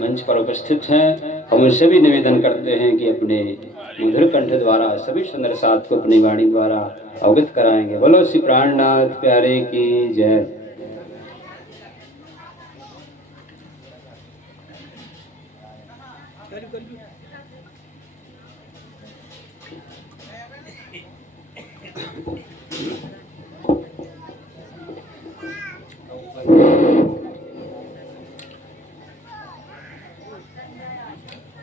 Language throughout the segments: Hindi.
मंच पर उपस्थित हैं, हम उनसे भी निवेदन करते हैं कि अपने मधुर कंठ द्वारा सभी सुंदर साथ को अपनी वाणी द्वारा अवगत कराएंगे। बोलो श्री प्राणनाथ प्यारे की जय।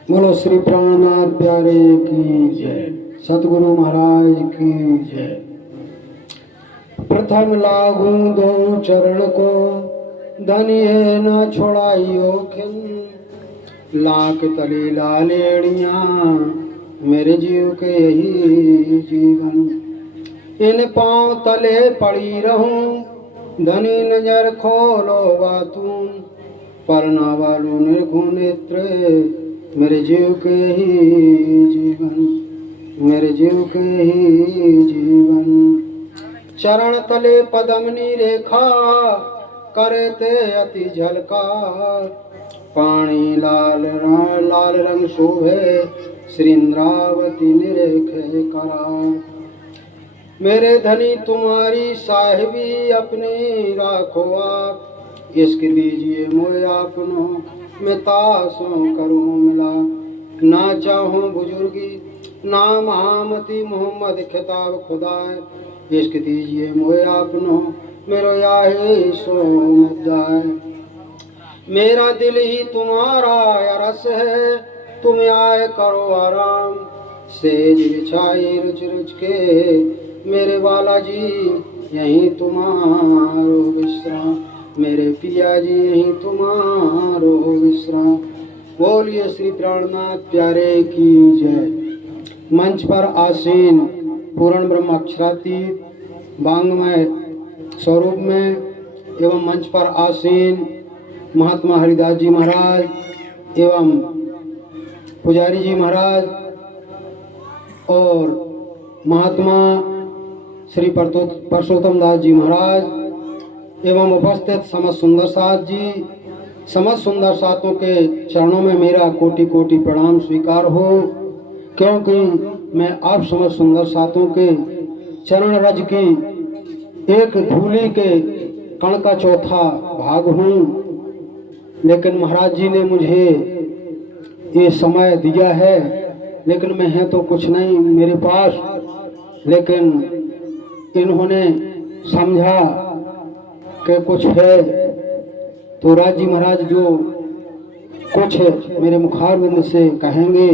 बोलो श्री प्राणनाथ प्यारे की जय, सतगुरु महाराज की जय। प्रथम लागू दो चरण को, धनिये न छोड़ाइयो खिन। लाख तली लालेड़िया मेरे जीव के यही जीवन। इन पांव तले पड़ी रहूं, धनी नजर खोलो बातूं। परना वालू निर्गुण नेत्र मेरे जीव के ही जीवन, मेरे जीव के ही जीवन। चरण तले पदमनी रेखा, करे ते अति झलकार। पानी लाल लाल रंग शोभे, श्री इंद्रावती निरेखे करार। मेरे धनी तुम्हारी साहिबी अपनी राखो आप। इश्क दीजिए मोए आपनो, मैं तासों करूं मिला। ना चाहूं बुजुर्गी ना महामती, मोहम्मद खिताब खुदाए। इश्क दीजिए मोए आपनो, मेरो याहे सो मुद्दाए। मेरा दिल ही तुम्हारा रस है, तुम आए करो आराम। सेज बिछाई रुच रुच के, मेरे बालाजी यहीं तुम्हारो विश्राम। मेरे पिया जी यहीं तुम्हारो विश्राम। बोलिए श्री प्राणनाथ प्यारे की जय। मंच पर आसीन पूर्ण ब्रह्म अक्षरातीत वांग्मय स्वरूप में एवं मंच पर आसीन महात्मा हरिदास जी महाराज एवं पुजारी जी महाराज और महात्मा श्री परसोत्तम दास जी महाराज एवं उपस्थित समस्त सुंदर साथ जी, समस्त सुंदर साथों के चरणों में मेरा कोटि कोटि प्रणाम स्वीकार हो, क्योंकि मैं आप समस्त सुंदर साथों के चरण रज की एक धूली के कण का चौथा भाग हूँ। लेकिन महाराज जी ने मुझे ये समय दिया है, लेकिन मैं है तो कुछ नहीं मेरे पास, लेकिन इन्होंने समझा कि कुछ है तो राज जी महाराज जो कुछ मेरे मुखारविंद से कहेंगे।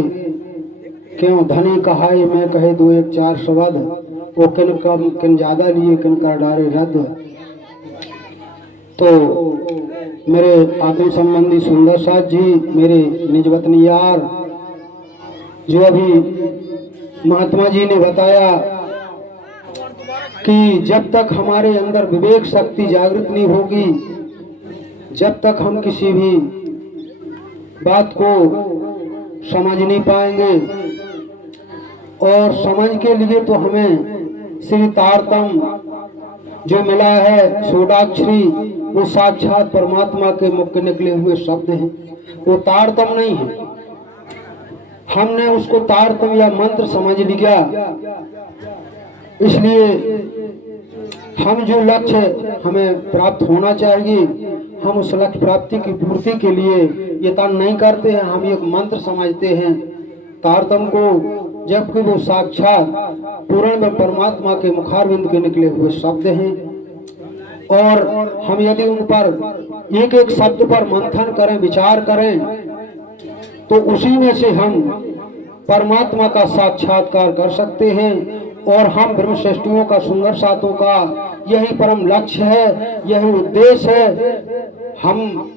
क्यों धनी कहाई मैं कहे दो एक चार शब्द, वो किन कम किन ज्यादा लिए किन कर डारे रद्द। तो मेरे आत्म संबंधी सुंदर साथ जी, मेरे निज वतनी यार, जो अभी महात्मा जी ने बताया कि जब तक हमारे अंदर विवेक शक्ति जागृत नहीं होगी, जब तक हम किसी भी बात को समझ नहीं पाएंगे। और समझ के लिए तो हमें श्री तारतम जो मिला है सोडाक्षरी, वो साक्षात परमात्मा के मुख के निकले हुए शब्द हैं, वो तारतम नहीं है। हमने उसको तारतम या मंत्र समझ लिया, इसलिए हम जो लक्ष्य हमें प्राप्त होना चाहिए, हम उस लक्ष्य प्राप्ति की पूर्ति के लिए ये तन नहीं करते हैं, हम एक मंत्र समझते हैं तारतम को, जबकि वो साक्षात पूर्ण में परमात्मा के मुखारविंद के निकले हुए शब्द हैं। और हम यदि उन पर एक एक शब्द पर मंथन करें, विचार करें, तो उसी में से हम परमात्मा का साक्षात्कार कर सकते हैं। और हम ब्रह्मश्रेष्ठियों का, सुंदर साथों का यही परम लक्ष्य है, यही उद्देश्य है। हम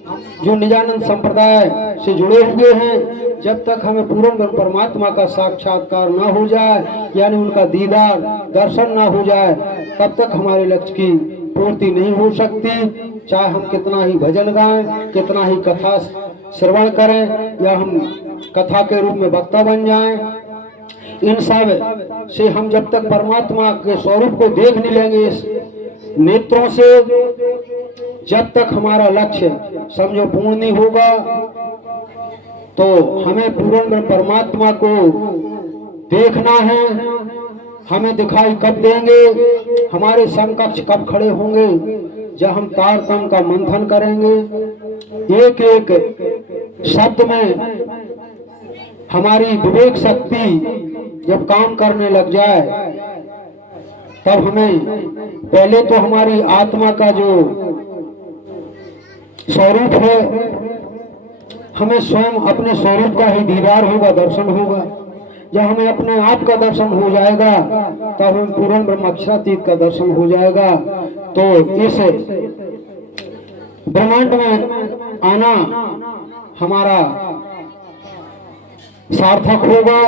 जो निजानंद संप्रदाय से जुड़े हुए हैं, जब तक हमें पूर्ण परमात्मा का साक्षात्कार न हो जाए, यानी उनका दीदार दर्शन न हो जाए, तब तक हमारे लक्ष्य की पूर्ति नहीं हो सकती। चाहे हम कितना ही भजन गाएं, कितना ही कथा श्रवण करें, या हम कथा के रूप में वक्ता बन जाएं, इन सब से हम जब तक परमात्मा के स्वरूप को देख नहीं लेंगे इस नेत्रों से, जब तक हमारा लक्ष्य समझो पूर्ण नहीं होगा तो हमें पूर्ण ब्रह्म परमात्मा को देखना है। हमें दिखाई कब देंगे, हमारे समकक्ष कब खड़े होंगे, जब हम तारतम्य का मंथन करेंगे, एक एक शब्द में हमारी विवेक शक्ति जब काम करने लग जाए, तब हमें पहले तो हमारी आत्मा का जो स्वरूप है, हमें स्वयं अपने स्वरूप का ही दीदार होगा, दर्शन होगा। जब हमें अपने आप का दर्शन हो जाएगा तब हमें पूर्ण ब्रह्म अक्षरातीत का दर्शन हो जाएगा। तो इस ब्रह्मांड में आना हमारा सार्थक होगा।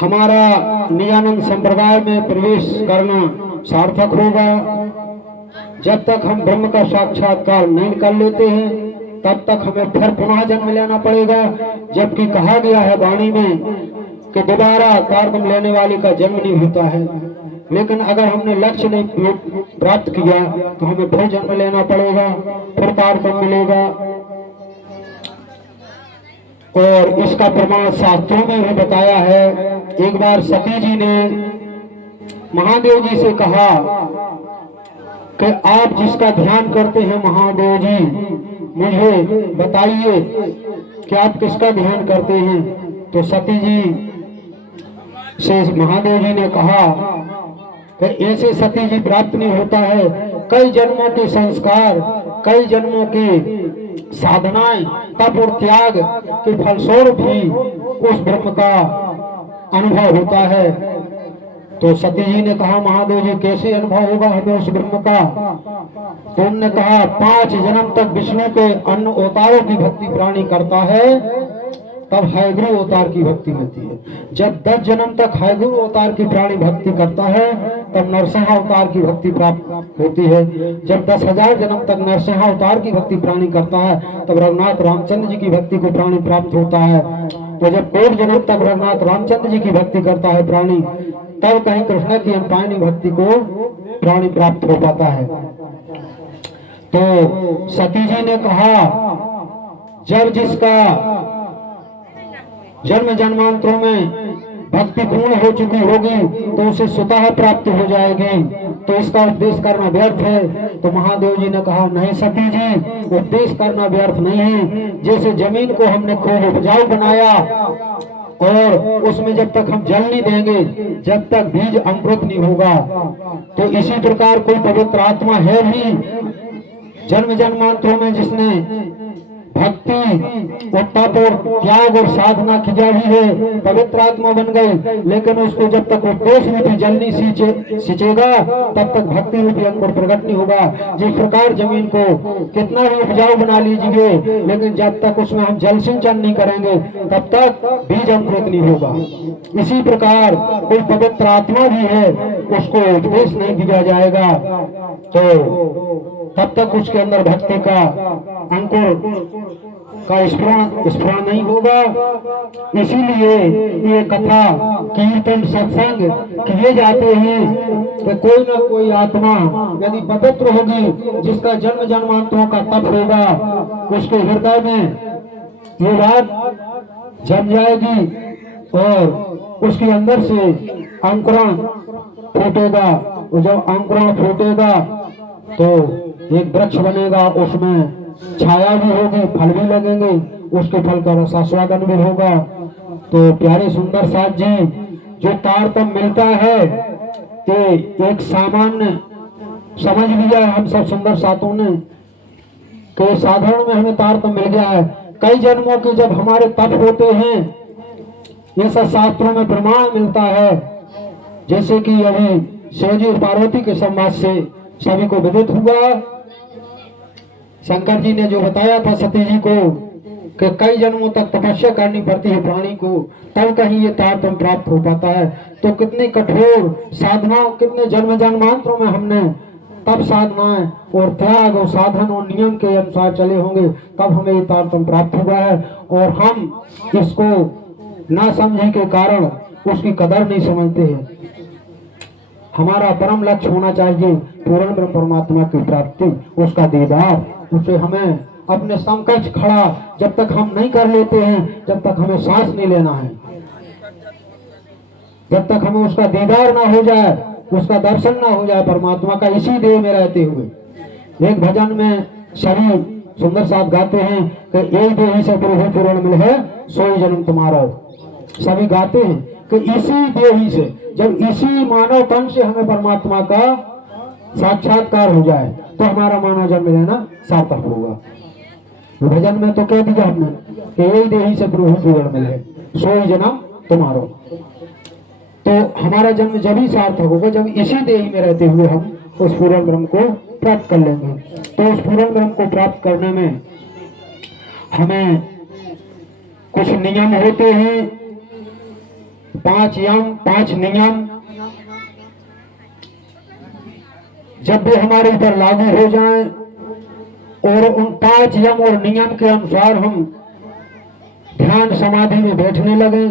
हमारा निजानंद संप्रदाय में प्रवेश करना सार्थक होगा। जब तक हम ब्रह्म का साक्षात्कार नहीं कर लेते हैं तब तक हमें फिर पुनः जन्म लेना पड़ेगा। जबकि कहा गया है वाणी में कि दोबारा तारतम्य लेने वाले का जन्म नहीं होता है। लेकिन अगर हमने लक्ष्य नहीं प्राप्त किया तो हमें फिर जन्म लेना पड़ेगा, फिर तारतम्य मिलेगा। और इसका प्रमाण शास्त्रों में भी बताया है। एक बार सती जी ने महादेव जी से कहा कि आप जिसका ध्यान करते हैं महादेव जी, मुझे बताइए कि आप किसका ध्यान करते हैं। तो सती जी से महादेव जी ने कहा कि ऐसे सती जी प्राप्त नहीं होता है। कई जन्मों के संस्कार, कई जन्मों की साधनाएं, तप और त्याग के फलस्वरूप ही उस ब्रह्म का अनुभव होता है। तो सती जी ने कहा महादेव जी कैसे अनुभव होगा हमें उस ब्रह्म का। तो उन्होंने कहा 5 जन्म तक विष्णु के अन्य अवतारों की भक्ति प्राणी करता है तब हयग्रीव अवतार की भक्ति होती है। जब 10 जन्म तक हयग्रीव अवतार की प्राणी भक्ति करता है तब नरसिंह अवतार की भक्ति प्राप्त होती है। जब 10,000 जन्म तक नरसिंह अवतार की भक्ति प्राणी करता है तब रघुनाथ रामचंद्र जी की भक्ति को प्राणी प्राप्त होता है। तो जब 1 जन्म तक रघुनाथ रामचंद्र जी की भक्ति करता है प्राणी, तब कहीं कृष्ण की अनपायनी भक्ति को प्राणी प्राप्त हो पाता है। तो सती जी ने कहा जब जिसका जन्म जन्मांतरों में भक्ति पूर्ण हो चुकी होगी तो उसे स्वतः प्राप्त हो जाएगी। तो इसका उपदेश करना व्यर्थ है। तो महादेव जी ने कहा नहीं सती जी, उपदेश करना व्यर्थ नहीं है। जैसे जमीन को हमने खूब उपजाऊ बनाया और उसमें जब तक हम जल नहीं देंगे, जब तक बीज अंकुरित नहीं होगा, तो इसी प्रकार कोई पवित्र आत्मा है भी जन्म जन्मांतरों में जिसने भक्ति और तप और त्याग और साधना की जा रही है, पवित्र आत्मा बन गई, लेकिन उसको जब तक उपदेश रूपी जल नहीं सींचेगा तब तक भक्ति रूपी अंकुर प्रकट नहीं होगा। जिस प्रकार जमीन को कितना भी उपजाऊ बना लीजिए, लेकिन जब तक उसमें हम जल सिंचन नहीं करेंगे तब तक बीज अंकुरित नहीं होगा। इसी प्रकार कोई पवित्र आत्मा भी है, उसको उपदेश नहीं दिया जाएगा तो तब तक उसके अंदर भक्ति का अंकुर का स्फुरण नहीं होगा। इसीलिए ये कथा कीर्तन सत्संग किए जाते हैं कि कोई ना कोई आत्मा यदि पवित्र होगी, जिसका जन्म जन्मांतरों का तप होगा, उसके हृदय में ये बात जम जाएगी और उसके अंदर से अंकुरण फूटेगा। और जब अंकुरण फूटेगा तो एक वृक्ष बनेगा, उसमें छाया भी होगी, फल भी लगेंगे, उसके फल का रसास्वादन भी होगा। तो प्यारे सुंदर साथ जी, जो तारतम्य मिलता है ये एक सामान्य समझ लिया हम सब सुंदर साथों ने कि साधारण में हमें तारतम्य मिल गया है। कई जन्मों के जब हमारे तप होते हैं, ये सब शास्त्रों में प्रमाण मिलता है। जैसे कि अभी शिव जी और पार्वती के संवाद से सभी को विदित हुआ। शंकर जी ने जो बताया था सती जी को कि कई जन्मों तक तपस्या करनी पड़ती है प्राणी को, तब कहीं ये तारतम्य प्राप्त हो पाता है। तो कितनी कठोर साधनाओं, कितने जन्म जन्मांतरों में हमने तब साधनाएं और त्याग और साधन और नियम के अनुसार चले होंगे, तब हमें ये तारतम्य प्राप्त हुआ है। और हम इसको ना समझने के कारण उसकी कदर नहीं समझते हैं। हमारा परम लक्ष्य होना चाहिए पूर्ण ब्रह्म परमात्मा की प्राप्ति, उसका दीदार। उसे हमें अपने समकक्ष खड़ा जब तक हम नहीं कर लेते हैं, जब तक हमें सांस नहीं लेना है, जब तक हमें उसका दीदार ना हो जाए, उसका दर्शन ना हो जाए परमात्मा का, इसी देह में रहते हुए। एक भजन में सभी सुंदर साथ गाते हैं कि एक देह से प्रभु पूर्ण मिल है सोई जन्म तुम्हारा। सभी गाते हैं कि इसी देह से, जब इसी मानव तन से हमें परमात्मा का साक्षात्कार हो जाए तो हमारा मानव जन्म लेना सार्थक होगा। भजन में तो कह दिया हमने कि यही देही से प्रभु पूर्ण मिल है सोई जन्म तुम्हारो। तो हमारा जन्म जब ही सार्थक होगा जब इसी देही में रहते हुए हम उस पूर्ण ब्रह्म को प्राप्त कर लेंगे। तो उस पूर्ण ब्रह्म को प्राप्त करने में हमें कुछ नियम होते हैं, 5 यम 5 नियम। जब भी हमारे ऊपर लागू हो जाएं और उन 5 यम और नियम के अनुसार हम ध्यान समाधि में बैठने लगे,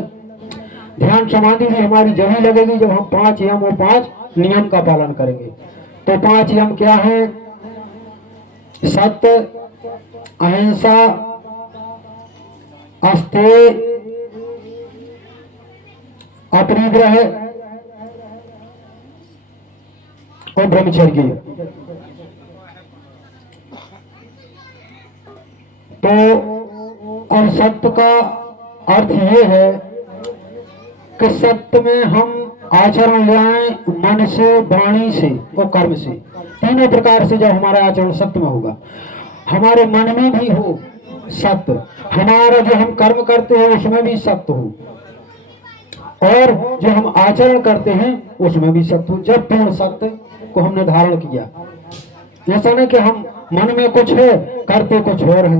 ध्यान समाधि भी हमारी जभी लगेगी जब हम 5 यम और 5 नियम का पालन करेंगे। तो 5 यम क्या है? सत्य, अहिंसा, अस्तेय, अपरिग्रह और ब्रह्मचर्य। तो और सत्य का अर्थ ये है कि सत्य में हम आचरण ले आए मन से, वाणी से और कर्म से। तीनों प्रकार से जब हमारा आचरण सत्य में होगा, हमारे मन में भी हो सत्य, हमारा जो हम कर्म करते हैं उसमें भी सत्य हो, और जो हम आचरण करते हैं उसमें भी सत्य हो। जब पूर्ण सत्य को हमने धारण किया, ऐसा नहीं कि हम मन में कुछ है करते कुछ और है।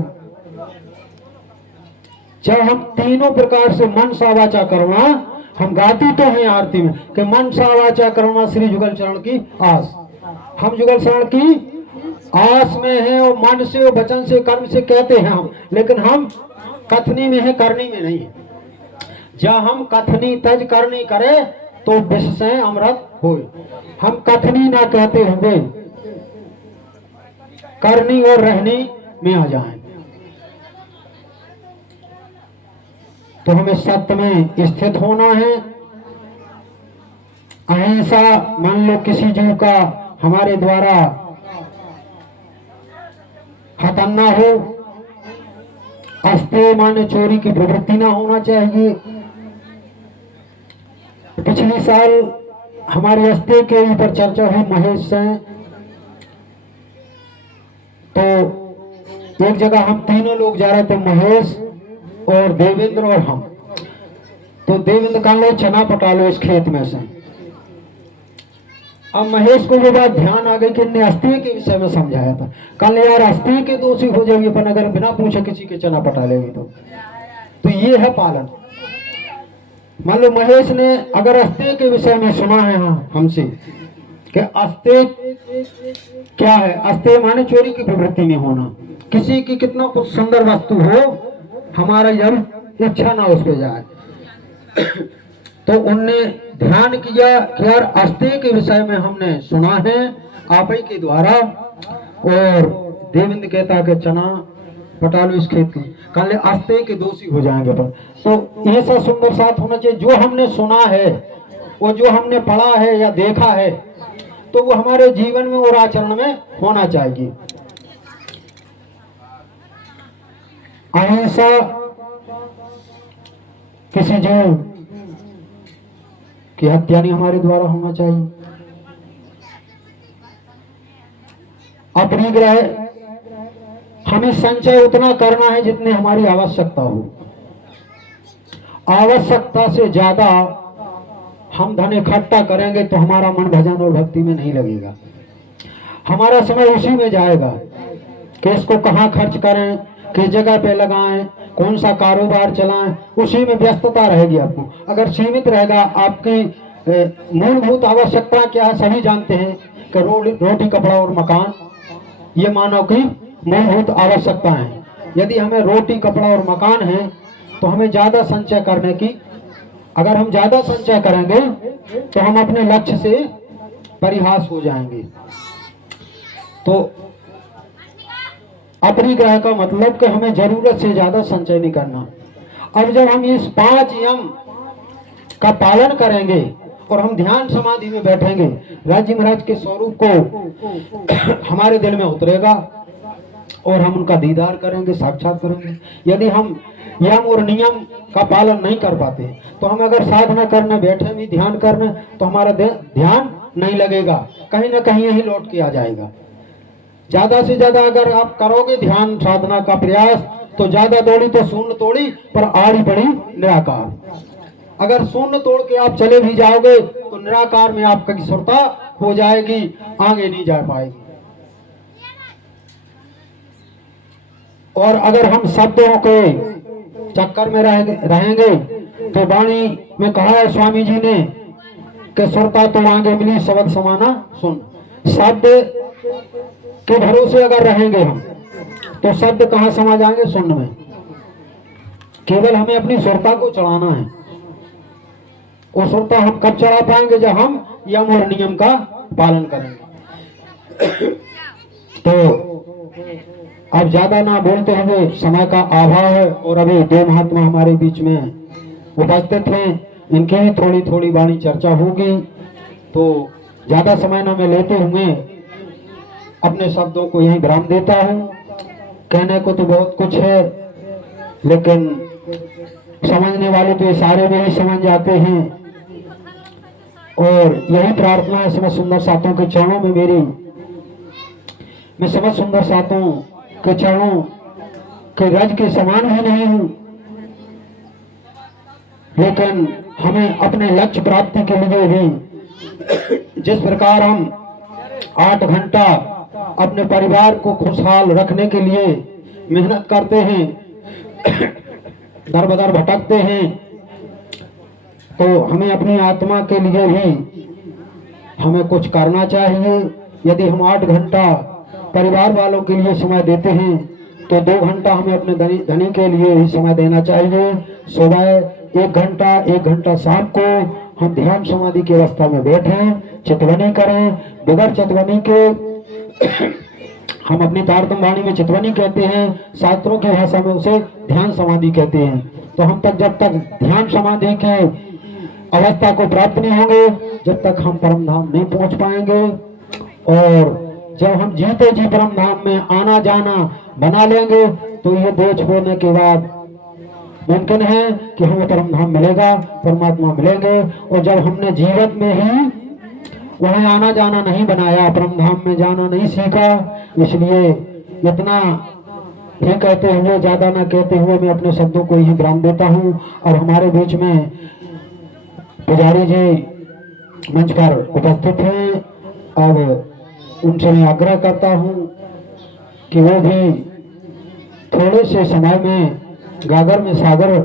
जब हम तीनों प्रकार से मन सा वाचा कर्मा, हम गाती तो हैं आरती में कि मन सा वाचा कर्मा श्री जुगल चरण की आस। हम जुगल चरण की आस में हैं और मन से और वचन से कर्म से कहते हैं हम, लेकिन हम कथनी में है करनी में नहीं है। जब हम कथनी तज करनी करे तो विष से अमृत होए। हम कथनी ना कहते हुए करनी और रहनी में आ जाएं। तो हमें सत्य में स्थित होना है। अहिंसा, मान लो किसी जीव का हमारे द्वारा हतन ना हो। अस्तेय माने चोरी की प्रवृत्ति ना होना चाहिए। पिछले साल हमारे अस्तेय के ऊपर चर्चा हुई महेश से, तो एक जगह हम तीनों लोग जा रहे थे, महेश और देवेंद्र और हम। तो देवेंद्र कहा लो चना पटा लो इस खेत में से। अब महेश को वो बात ध्यान आ गई कि इन्हें अस्तेय के विषय में समझाया था। कल यार अस्तेय के दोषी हो जाएगी अपन अगर बिना पूछे किसी के चना पटा लेगी तो ये है पालन। मान लो महेश ने अगर अस्तेय के विषय में सुना है हमसे कि अस्तेय क्या है, अस्तेय माने चोरी की प्रवृत्ति में होना। किसी की कितना कुछ सुंदर वस्तु हो, हमारा जब इच्छा ना उस पे जाए। तो उनने ध्यान किया कि यार अस्तेय के विषय में हमने सुना है आप ही के द्वारा, और देवेंद्र कहता कि चना पटा लो इस खेत में, कल अस्तेय के दोषी हो जाएंगे। पर तो ऐसा सुंदर साथ होना चाहिए, जो हमने सुना है वो जो हमने पढ़ा है या देखा है तो वो हमारे जीवन में और आचरण में होना चाहिए। अहिंसा, किसी जीव की हत्या नहीं हमारे द्वारा होना चाहिए। अपरिग्रह, हमें संचय उतना करना है जितनी हमारी आवश्यकता हो। आवश्यकता से ज्यादा हम धन इकट्ठा करेंगे तो हमारा मन भजन और भक्ति में नहीं लगेगा। हमारा समय उसी में जाएगा कि इसको कहाँ खर्च करें, किस जगह पे लगाएं, कौन सा कारोबार चलाएं, उसी में व्यस्तता रहेगी आपको। अगर सीमित रहेगा, आपकी मूलभूत आवश्यकता क्या है सभी जानते हैं कि रोटी कपड़ा और मकान, ये मानव की मूलभूत आवश्यकता है। यदि हमें रोटी कपड़ा और मकान है तो हमें ज्यादा संचय करने की, अगर हम ज्यादा संचय करेंगे तो हम अपने लक्ष्य से परिहास हो जाएंगे। तो अपरिग्रह का मतलब कि हमें जरूरत से ज्यादा संचय नहीं करना। अब जब हम इस 5 यम का पालन करेंगे और हम ध्यान समाधि में बैठेंगे, राज्य महाराज के स्वरूप को हमारे दिल में उतरेगा और हम उनका दीदार करेंगे, साक्षात करेंगे। यदि हम यम और नियम का पालन नहीं कर पाते तो हम अगर साधना करने बैठे भी ध्यान करने तो हमारा ध्यान नहीं लगेगा, कहीं ना कहीं यही लौट के आ जाएगा। ज्यादा से ज्यादा अगर आप करोगे ध्यान साधना का प्रयास तो ज्यादा दौड़ी तो शून्य तोड़ी पर आड़ी पड़ी निराकार। अगर शून्य तोड़ के आप चले भी जाओगे तो निराकार में आपकी सुरता हो जाएगी, आगे नहीं जा पाएगी। और अगर हम शब्दों के चक्कर में रहेंगे तो वाणी में कहा है स्वामी जी ने कि सुरता तो आगे मिली शब्द समाना सुन। शब्द के भरोसे अगर रहेंगे हम तो शब्द कहाँ समा जाएंगे? सुन में। केवल हमें अपनी सुरता को चढ़ाना है। वो सुरता हम कब चढ़ा पाएंगे? जब हम यम और नियम का पालन करेंगे। तो अब ज्यादा ना बोलते हुए समय का अभाव है और अभी 2 महात्मा हमारे बीच में उपस्थित हैं, इनकी भी थोड़ी थोड़ी वाणी चर्चा होगी। तो ज्यादा समय ना मैं लेते हुए अपने शब्दों को यही विराम देता हूँ। कहने को तो बहुत कुछ है लेकिन समझने वाले तो ये सारे भी ही समझ जाते हैं। और यही प्रार्थना है समस्त सुंदर सातों के चरणों में मेरी, मैं समस्त सुंदर सातों के चरणों के रज के समान ही नहीं हूं, लेकिन हमें अपने लक्ष्य प्राप्ति के लिए भी जिस प्रकार हम 8 घंटा अपने परिवार को खुशहाल रखने के लिए मेहनत करते हैं, दर बदर भटकते हैं, तो हमें अपनी आत्मा के लिए भी हमें कुछ करना चाहिए। यदि हम 8 घंटा परिवार वालों के लिए समय देते हैं तो 2 घंटा हमें अपने धनी के लिए ही समय देना चाहिए। सुबह 1 घंटा शाम को हम ध्यान समाधि की अवस्था में बैठें, चितवनी करें। बगैर चितवनी के हम अपनी तारतम वाणी में चितवनी कहते हैं, शास्त्रों की भाषा में उसे ध्यान समाधि कहते हैं। तो हम तक जब तक ध्यान समाधि के अवस्था को प्राप्त नहीं होंगे जब तक हम परम धाम नहीं पहुंच पाएंगे। और जब हम जीते जी परम धाम में आना जाना बना लेंगे तो ये देह छोड़ने के बाद मुमकिन है कि हमें परम धाम मिलेगा, परमात्मा मिलेंगे। और जब हमने जीवन में ही वहीं आना जाना नहीं बनाया, परम धाम में जाना नहीं सीखा, इसलिए इतना ही कहते हुए ज्यादा ना कहते हुए मैं अपने शब्दों को ही विराम देता हूँ। और हमारे बीच में पुजारी जी मंच पर उपस्थित हैं, अब उनसे मैं आग्रह करता हूँ कि वो भी थोड़े से समय में गागर में सागर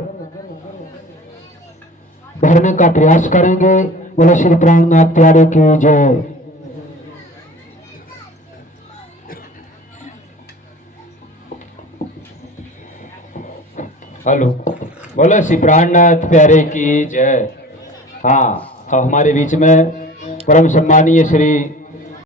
भरने का प्रयास करेंगे। बोले श्री प्राणनाथ प्यारे की जय। हेलो, बोलो श्री प्राणनाथ प्यारे की जय। हाँ, अब हमारे बीच में परम सम्मानीय श्री